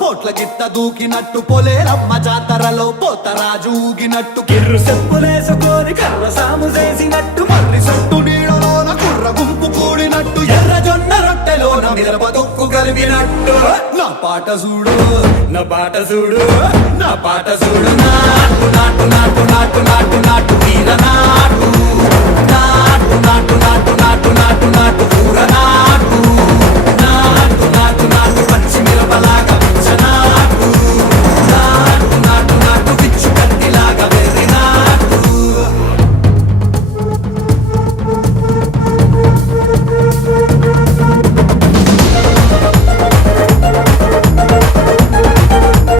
పోట్ల గిత్త దూకినట్టు పొలేరమ్మ జాతరలో పోతరాజు ఊగినట్టు కిర్రు చెప్పులేసుకొని కర్ర సాము చేసినట్టు మర్రి సొట్టు నీడలోన కుర్ర గుంపు కూడినట్టు ఎర్ర జొన్న రొట్టెలోన మిరప దొక్కు కలిపినట్టు నా పాట చూడు నా పాట చూడు నా పాట చూడు నాటు నాటు నాటు నాటు నాటు నాటు వీరనా